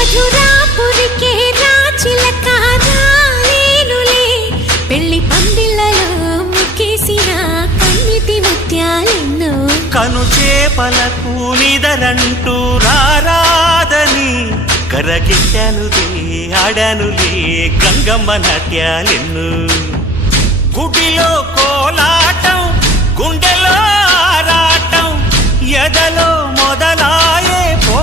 మధురాపురికే రాచిలక రాలేనులే పెళ్లి పందిళ్ళలో ముక్కేసిన కన్నిటి ముత్యాలెన్నో కను చేపలకు నిదరంటూ రారాదని కరగిట్టనులే ఆడనులే గంగమ్మ నాట్యాలెన్ను గుడిలో కోలాటం గుండెలో ఆరాటం ఎదలో మొదలాయే పో